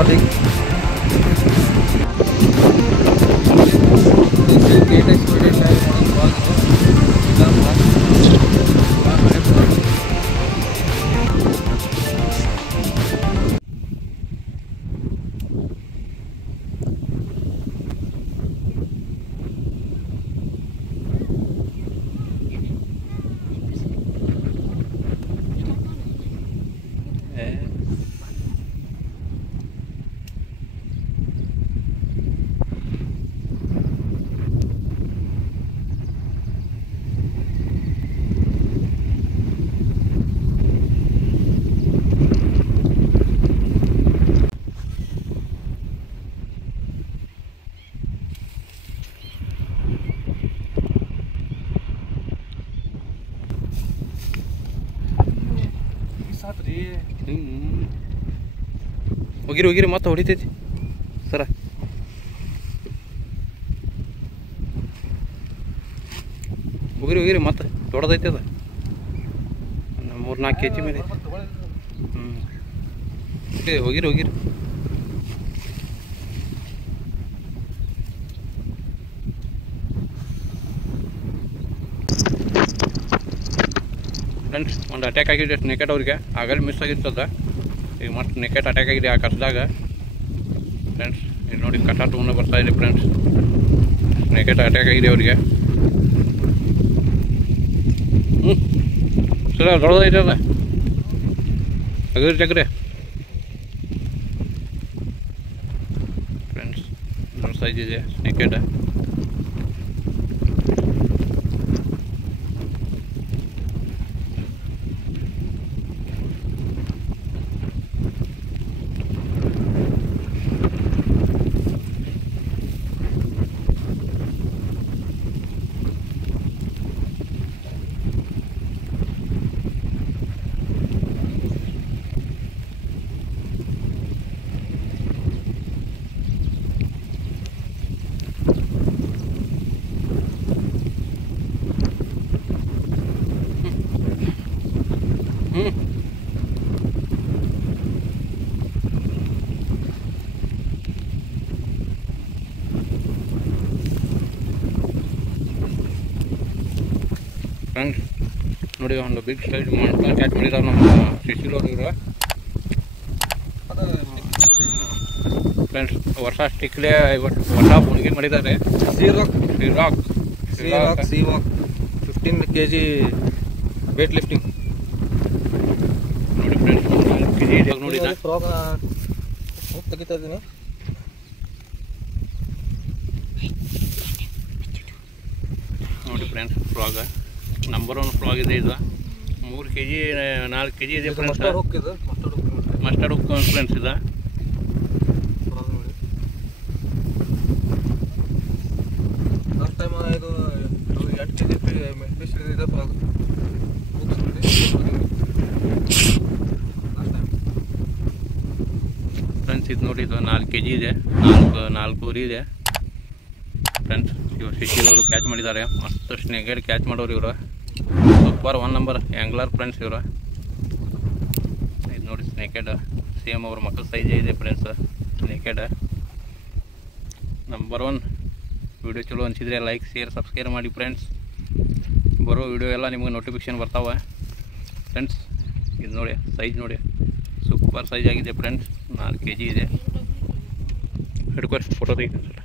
starting. Gate exploded live morning call. ಹೋಗಿರಿ ಹೋಗಿರಿ ಮತ್ತೆ ಹೊಡಿತೈತಿ ಸರ. ಹೋಗಿರಿ ಹೋಗಿರಿ ಮತ್ತೆ ದೊಡ್ಡದೈತಿ ಅದ 3-4 kg ಮೇಲೆ ಹೋಗಿರಿ ಹೋಗಿರಿ. ಫ್ರೆಂಡ್ಸ್ ಒಂದು ಅಟ್ಯಾಕ್ ಆಗಿದೆ ನೆಕೆಟ್ ಅವ್ರಿಗೆ, ಆಗಲ್ಲಿ ಮಿಸ್ ಆಗಿರ್ತದ, ಈಗ ಮತ್ತೆ ನೆಕೆಟ್ ಅಟ್ಯಾಕ್ ಆಗಿದೆ ಆ ಕಸದಾಗ. ಫ್ರೆಂಡ್ಸ್ ಇಲ್ಲಿ ನೋಡಿ ಕಸ ತೊಗೊಂಡು ಬರ್ತಾ ಇದೆ ಫ್ರೆಂಡ್ಸ್, ನೆಕೆಟ್ ಅಟ್ಯಾಕ್ ಆಗಿದೆ ಅವ್ರಿಗೆ. ಸರ ದೊಡ್ಡದೈತೆ ಅದ ಅಗ್ರಿ ಚಕ್ರೆ ಫ್ರೆಂಡ್ಸ್, ದೊಡ್ಡ ಸೈಜ್ ಇದೆ ನೆಕೆಟ್. ಫ್ರೆಂಡ್ಸ್ ನೋಡಿ ಒಂದು ಬಿಗ್ ಸೈಜ್ ಮಾಡ್ತಾ ಕ್ಯಾಚ್ ಮಾಡಿದ್ದಾರೆ ನಮ್ಮ ಶಿಶಿಲವ್ರು ಇವರು. ಫ್ರೆಂಡ್ಸ್ ವರ್ಷ ಸ್ಟಿಕ್ಲೆ ಇವತ್ತು ಹೊಸ ಹುಡುಗಿ ಮಾಡಿದ್ದಾರೆ. ಸೀರಾಕ್ 15 kg ವೇಟ್ ಲಿಫ್ಟಿಂಗ್ ನೋಡಿ ಫ್ರೆಂಡ್ಸ್. 4 kg ನೋಡಿ ತೆಗಿತಾ ಇದ್ದೀನಿ. ನೋಡಿ ಫ್ರೆಂಡ್ಸ್ ಫ್ರಾಗ ನಂಬರ್ 1 ಫ್ರಾಗ್ ಇದೆ ಇದು. 3 kg 4 kg ಇದೆ ಫ್ರೆಂಡ್ಸ್. ಮಸ್ಟರ್ಡ್ ಉಕ್ಕು ಫ್ರೆಂಡ್ಸ್ ಇದು. ಲಾಸ್ಟ್ ಟೈಮ್ ಇದು 8 kg ಫಿಶ್ ಇದೆ ಫ್ರಾಗ್. ಫ್ರೆಂಡ್ಸ್ ಇದು ನೋಡಿ ಇದು 4 kg ಇದೆ, 4 ಊರಿ ಇದೆ ಫ್ರೆಂಡ್ಸ್. ಇವರು ಶಿಶಿಲವರು ಕ್ಯಾಚ್ ಮಾಡಿದ್ದಾರೆ, ಮಸ್ತ್ ಸ್ನೇಗೇಡ್ ಕ್ಯಾಚ್ ಮಾಡೋರು ಇವರು. ಸೂಪರ್ 1 ನಂಬರ್ ಆ್ಯಂಗ್ಲರ್ ಫ್ರೆಂಡ್ಸ್ ಇವರು. ಇದು ನೋಡಿ ಸ್ನೇಕೆಡ್ ಸೇಮ್ ಅವ್ರ ಮಕ್ಕಳ ಸೈಜೇ ಇದೆ ಫ್ರೆಂಡ್ಸ್. ಸ್ನೇಕೆಡ್ ನಂಬರ್ 1. ವಿಡಿಯೋ ಚಲೋ ಅನಿಸಿದರೆ ಲೈಕ್ ಶೇರ್ ಸಬ್ಸ್ಕ್ರೈಬ್ ಮಾಡಿ ಫ್ರೆಂಡ್ಸ್. ಬರೋ ವಿಡಿಯೋ ಎಲ್ಲ ನಿಮಗೆ ನೋಟಿಫಿಕೇಶನ್ ಬರ್ತಾವೆ ಫ್ರೆಂಡ್ಸ್. ಇದು ನೋಡಿ ಸೈಜ್ ನೋಡಿ ಸೂಪರ್ ಸೈಜ್ ಆಗಿದೆ ಫ್ರೆಂಡ್ಸ್. 4 kg ಇದೆ. ಹಿಡ್ಕೊರಿ ಫೋಟೋ ತೆಗಿತೀನಿ ಸರ್.